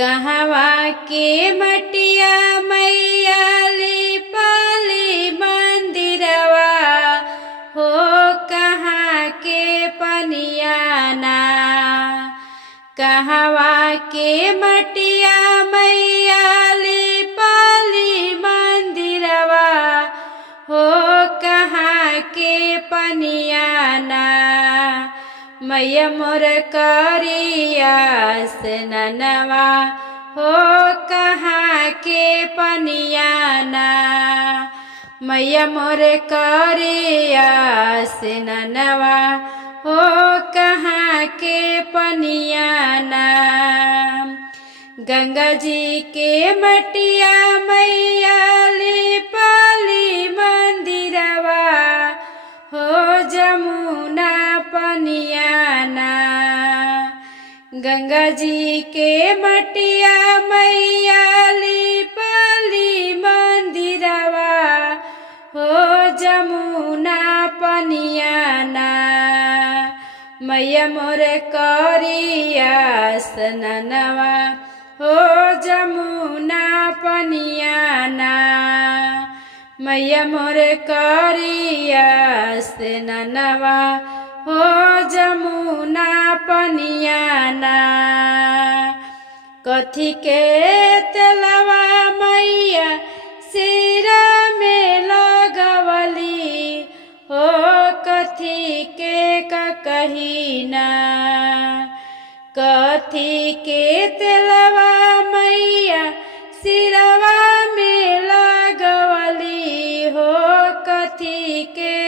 कहवा के मटिया मैया लिपाली मंदिरवा हो कहाँ के पनियाना। कहवा के मटिया मैया लिपाली मंदिरवा हो कहाँ के पनियाना। मैया मोर करिया स्नानवा हो कहाँ के पनियाना। मैया मोर करिया स्नानवा हो कहाँ के पनियाना। गंगा जी के मटिया मैया लिपाली मंदिरवा हो जमुना पनियाना। गंगा जी के मटिया मैया लिपाली मंदिरवा हो जमुना पनियाना। मैया मोर करिया स्नानवा हो जमुना पनियाना। मैया मोर करिया स्नानवा हो जमुना पनियाना। कथी के तेलवा मैया सिरा में लगवली हो कथी के कहीना। कथी के तेलवा मैया सिरवा में लगवली हो कथी के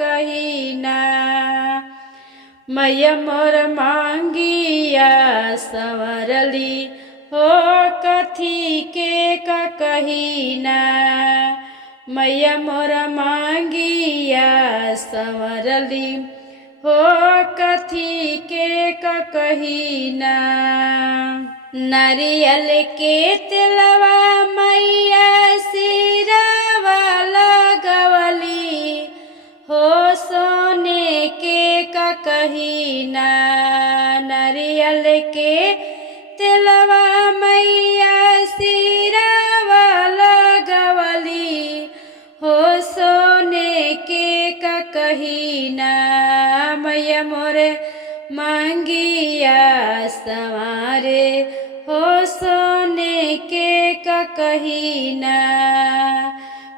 कहीना। मैया मोर मांगिया संवरली हो कथी के कहीना। मैया मोर मांगिया संवरली हो कथी के कहीना। नारियल के तेलवा मैया सिरवा लगवली हो सोने के कहीना। नारियल के तेलवा मैया सिरवा लगवली हो सोने के कहीना। मैया मोरे मांगिया संवारे हो सोने के कहीना।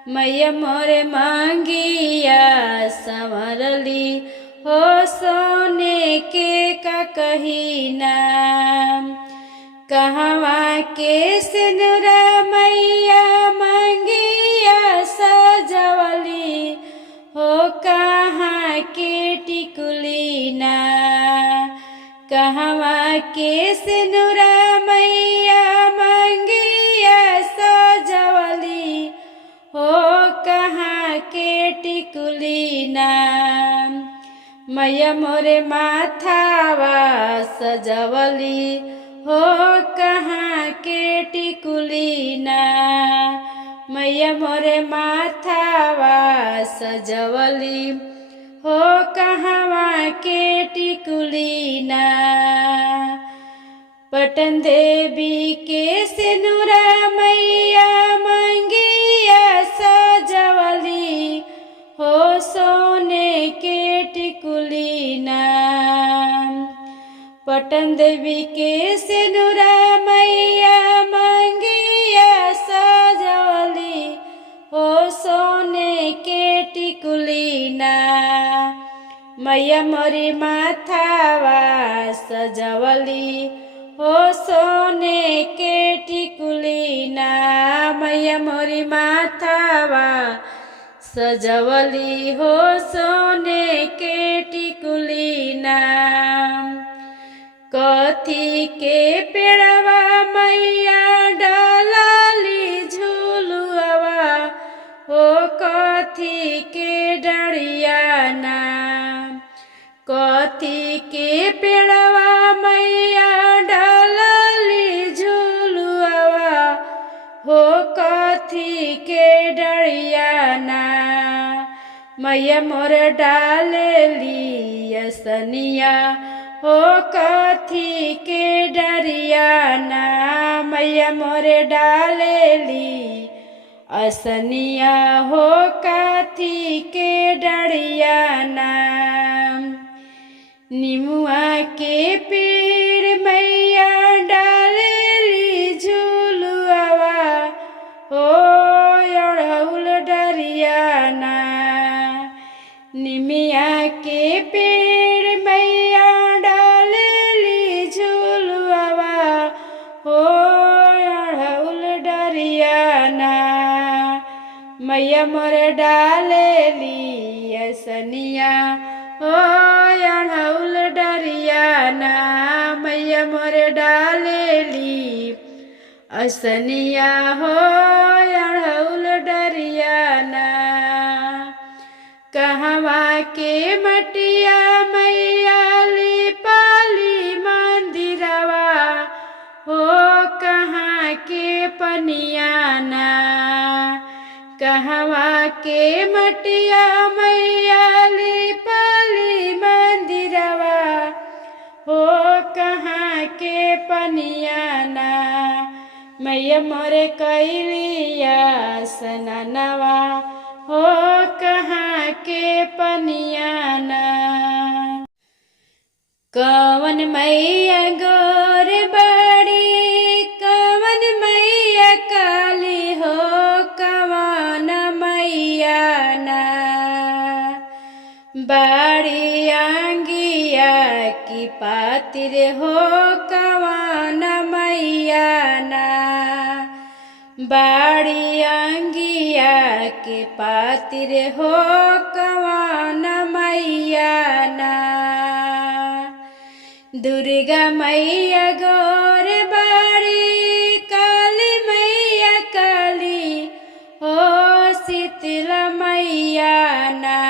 मैया मोरे मांगिया संवरली हो सोने के कहीना। कहवा के सिनुरा मैया मांगिया सजवली हो कहाँ के टिकुलीना। कहवा के सिनुरा मैया मांगिया सजवली हो कहाँ के टिकुलीना। मैया मोरे माथावा सजवली हो कहाँ के टिकुलीना। मैया मोरे माथावा सजवली हो कहवा के टिकुलीना। पटन देवी के सिनुरा मैया मांगिया सजवली हो सोने के टिकुलीना। पटन देवी के सिनुरा मैया मांगिया सजवली हो सोने के टिकुलीना। मैया मोरी माथावा सजवली हो सोने के टिकुलीना। मैया मोरी माथावा सजवली हो सोने के टिकुलीना। कथी के पेड़वा मैया डालली झुलुआ हो कथी के डरियाना। कथी के पेड़वा मैया डालली झुलुआ हो कथी के डरियाना। मैया मोर डालेली असनिया हो कथी के डरियाना। मैया मोरे डालेली असनिया हो काथी के डरिया नाम। निमुआ के पेड़ मैया डालेली झुलुआवा हो अड़हुल डरिया ना। निमिया के पेड़ मैया डालेली झुलुआवा हो अड़हुल डरिया ना। मैया मोर डालेली असनिया हो अड़हुल डरिया ना। मैया मोर डालेली असनिया हो अड़हुल डरिया ना। कहवा के मटिया मैया लिपाली मंदिरवा हो कहाँ के पनिया ना। कहवा के मटिया मैया लिपाली मंदिरवा हो कहाँ के पनिया ना। मैया मोरे कैलिया सननवा हो कहाँ के पनिया ना। कवन मैया गोर बड़ी कवन मैया काली हो कवन मैया ना। बाड़ी आंगिया की पातिर हो कवन मैया ना। बाड़ी आंगिया के पातिर हो कवन मैया ना। दुर्गा मैया गौर बाड़ी काली मैया काली हो शीतला मैया ना।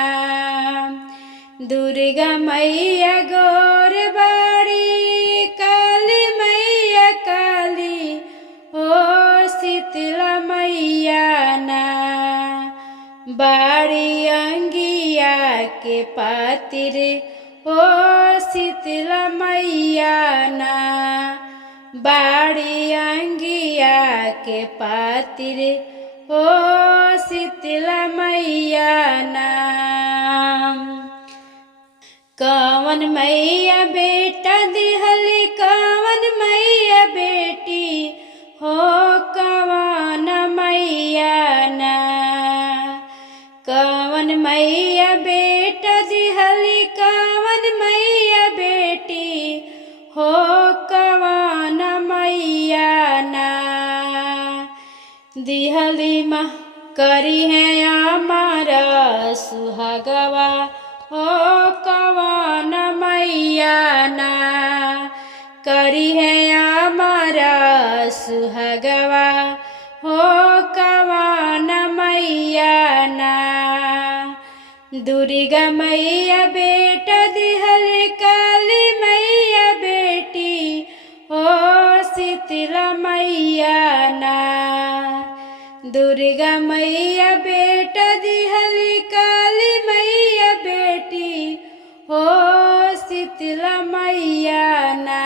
दुर्गा मैया गौर बाड़ी काली मैया काली हो शीतला मैया ना। बाड़ी अंगिया के पातिर हो शीतला मैया ना। बाड़ी अंगिया के पातिर हो शीतला मैया ना। कवन मैया बेटा दिहली कवन मैया बेटी हो कवन मैया ना। कवन मैया बेटा दिहली कवन मैया बेटी हो कवन मैया ना। दिहली माँ करी है हमारा सुहागवा हो कवन मैया ना। करी है हमारा सुहागवा हो कवन मैया ना। दुर्गा मैया बेटा दिहली काली मैया बेटी हो शीतला मैया ना। दुर्गा मैया बेटा दिहली काली मैया बेटी हो शीतला मैया ना।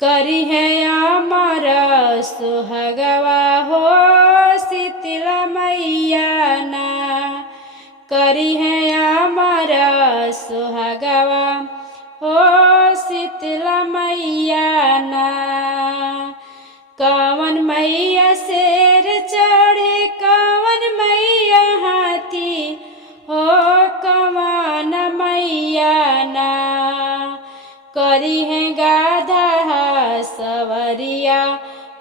करी है हमारा सुहागवा हो शीतला मैया ना। करी है हमारा सुहागवा हो शीतला मैया ना। कवन मैया शेर चढ़े कवन मैया हाथी हो कवन मैया ना। करी है गाधा सवरिया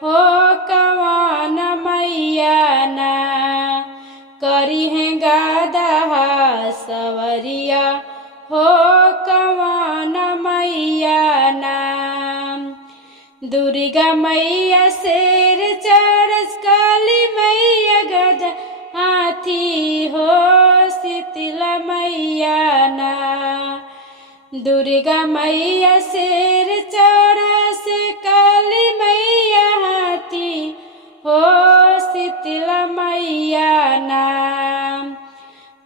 हो कवन मैया ना। करी है गाधा सवरिया हो कवन मैया ना। दुर्गा मैया शेर चढ़स काली मैया गधा हाथी हो शीतला मैया ना। दुर्गा मैया शेर चढ़स काली मैया हाथी हो शीतला मैया ना।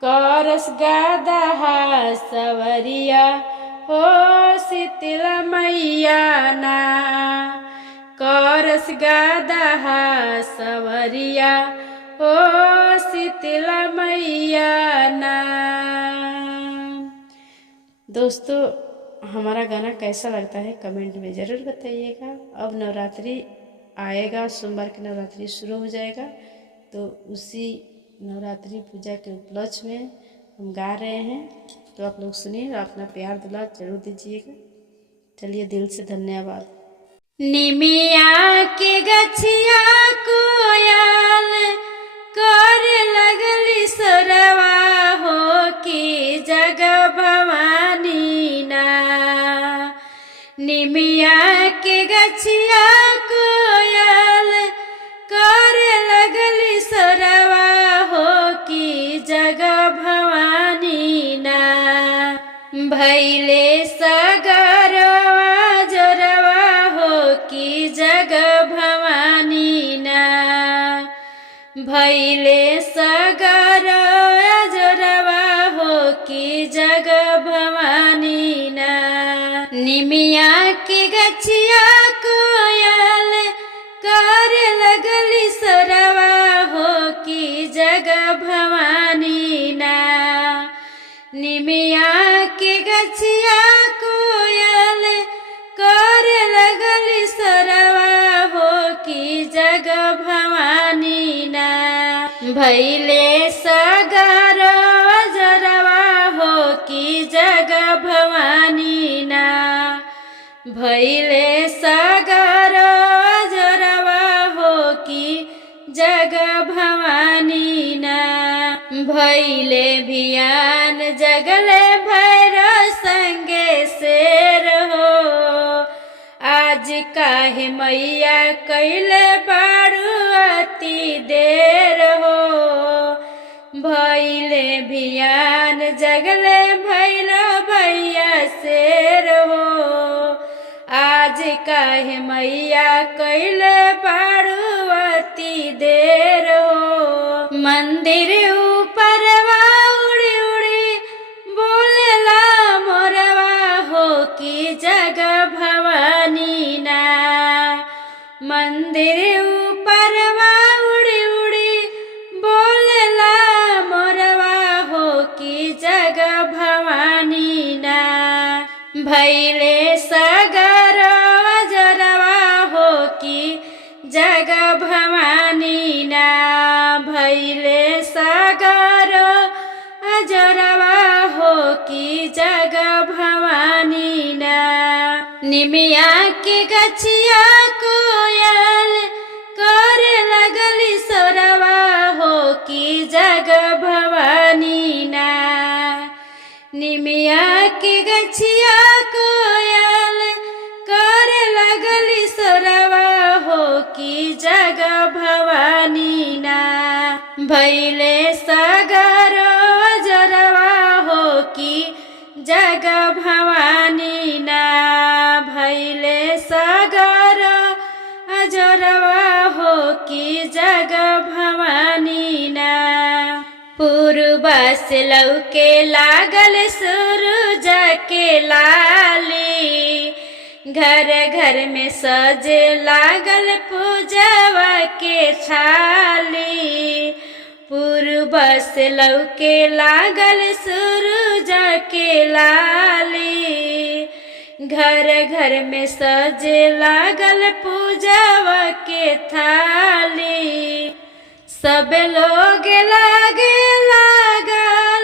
करस गाधा सवरिया हो शीतला मैया ना। कर करस गदहा सवरिया हो शीतला मैया ना। दोस्तों, हमारा गाना कैसा लगता है कमेंट में ज़रूर बताइएगा। अब नवरात्रि आएगा, सोमवार की नवरात्रि शुरू हो जाएगा, तो उसी नवरात्रि पूजा के उपलक्ष्य में हम गा रहे हैं, तो आप लोग सुनिए और अपना प्यार दुलार जरूर दीजिएगा। चलिए, दिल से धन्यवाद। निमिया के गछिया कोयल कर लगली सरवा हो कि जग भवानी ना। निमिया के गछिया कोयल कर लगली सरवा हो कि जग भवानी ना। भैले सगरवा जरवा हो कि जग भवानी ना। भैले सगरवा जरवा हो कि जग भवानी ना। निमिया के गछिया कोयल कर लगली सरवा हो कि जग भवानी ना। निमिया के गछिया कोयल कर लगली सरवा हो कि जग भवानी ना। भैले सगरवा जरवा हो कि जग भवानी ना। भैले सगरवा जरवा हो कि जग भवानी ना। भैले भियान जगले भैरव संगे शेर हो। आज काहे मैया कैले बारू अति देर हो। भैले भियान जगले भैरव भैया शेर हो। आज काहे मैया कैले बारू अति देर हो। मंदिर ऊपरवा उड़ी उड़ी बोलेला मोरवा हो कि जग भवानी ना। मंदिर ऊपरवा उड़ी उड़ी बोलेला मोरवा हो कि जग भवानी ना। भैले सगरवा जरवा हो कि जग भवानी ना। भैले सगरवा जरवा हो कि जग भवानी ना। निमिया के गछिया कोयल कर लगली सरवा हो कि जग भवानी ना। निमिया के गछिया कोयल कर लगली सरवा हो कि जग भवानी ना। भैले सगरवा जरवा हो कि जग भवानी ना। भैले सगरवा जरवा हो कि जग भवानी ना। पूर्वा से लौके लागल सूरज के लाली। घर घर में सजे लागल पूजवा के थाली। पूर्वा से लौके लागल सूरज के लाली। घर घर में सजे लागल पूजवा के थाली। सब लोग लागे लागल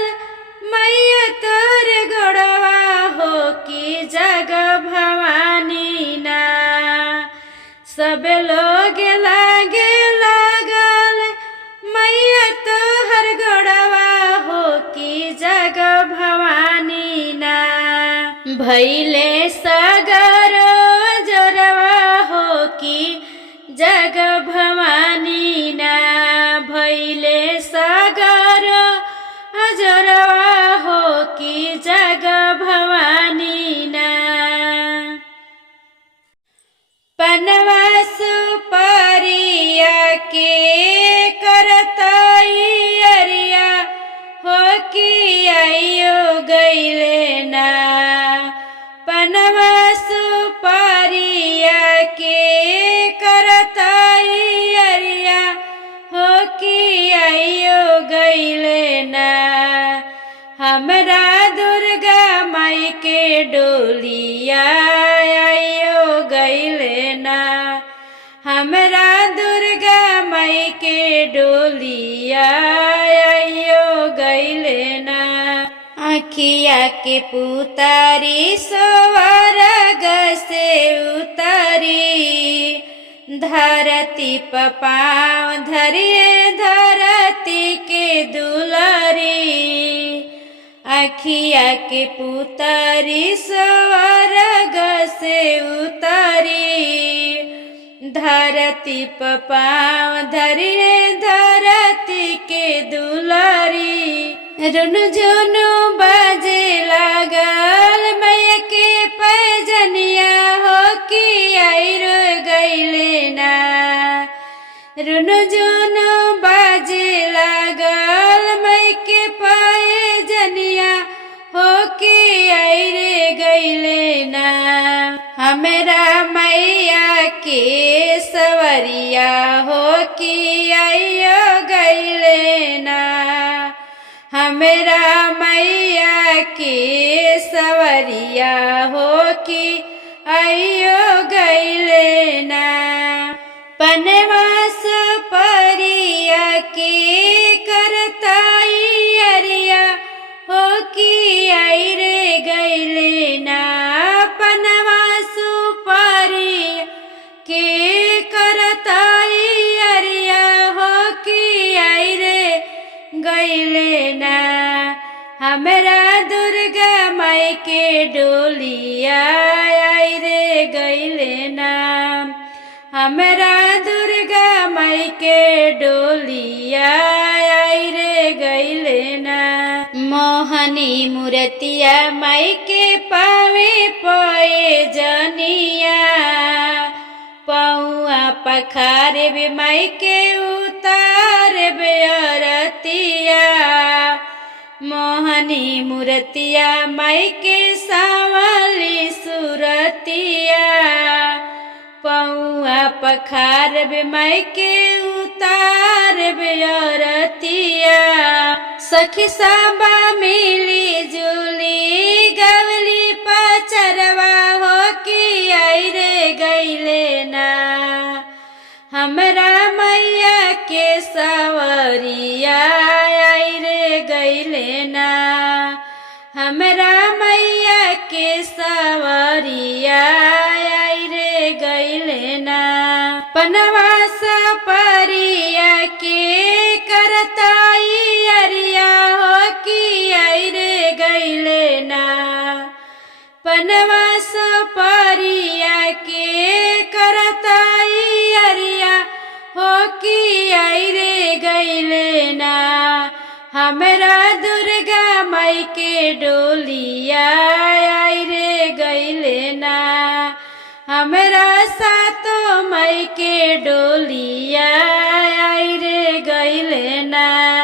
मैया तोर गोड़वा हो कि जग भवानी ना। सब लोग लागे लागल मैया तोहर गोड़वा हो कि जग भवानी ना। भैले सगरवा जरवा हो कि जग भवानी ना। भैले सगरवा जरवा हो कि जग भवानी ना। पनवा सुपारिया के करतई अरिया हो कि आइयो गईले ना। पनवा हमरा दुर्गा माई के डोलिया आइयो गइले ना। आँखिया के पुतारी स्वर्ग से उतारी, धरती पर पाँव धरिए धरती के दुलारी। आँखिया के पुतारी स्वर्ग से उतारी, धरती पर पाँव धरिए धरती के दुलारी। रुनु झुनु बाजे लागल मैया के पैजनिया, हो कि आई रो गइले ना। रुनु झुनु बाजे लागल मैया के पैजनिया, हो कि आई रे गइले ना। हमरा मैया के सवरिया, हो कि आइयो गइले ना। हमरा मैया के सवरिया, हो कि आइयो गइले ना। पनवास परिया के करताई अरिया, हो कि आई रे गइले ना। पनवास परिया के करताई अरिया, हो कि आई रे गइले ना। हमरा दुर्गा माई के डोलिया आई रे गइले ना। हमरा दुर्गा माई के डोलिया आई रे गइले ना। मोहनी मूर्तिया माई के पावे पए जनिया, पौआ पखारे बे माई के उतार बे अरतिया। मोहनी मूर्तिया माई के सावली सुरतिया, पौआ पखार बे माई के उतार बे अरतिया। सखी साबा मिली जुली गवली पचरवा, हो कि आई रे गइले ना। हमरा मैया के सवरिया आई रे गइले ना। हमरा मैया के सवरिया आई रे गइले ना। पनवास परिया के करताई अरिया, हो कि आई रे गइले ना। पनवास परिया के करताई अरिया, हो कि आई रे गइले ना। हमरा दुर्गा माई के डोलिया आई रे गइले ना। हमरा सातो माई के डोलिया